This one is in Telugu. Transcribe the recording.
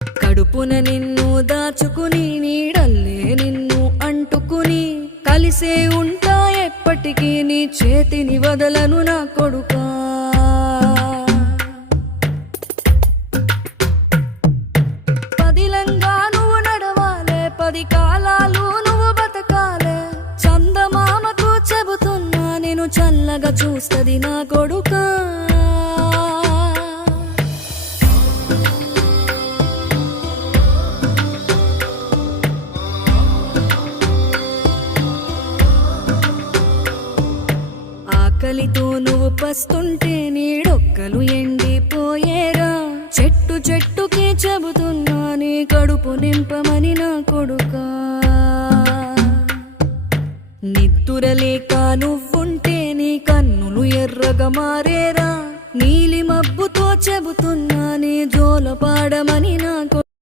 కడుపున నిన్ను దాచుకుని నీడల్లే నిన్ను అంటుకుని కలిసే ఉంటా ఎప్పటికీ నీ చేతిని వదలను నా కొడుకా. పదిలంగా నువ్వు నడవాలే, 10 కాలాలు నువ్వు బతకాలే. చందమామకు చెబుతున్నా నేను చల్లగా చూస్తది నా కొడుకా. ఆకలితో నువ్వు పస్తుంటే నీడొక్కలు ఎండిపోయేరా. చెట్టు చెట్టుకి చెబుతున్నా నీ కడుపు నింపమని నా కొడుకా. నిద్దురలేక నువ్వుంటే నీ కన్నులు ఎర్రగా మారేరా. నీలి మబ్బుతో చెబుతున్నా నీ జోల పాడమని నా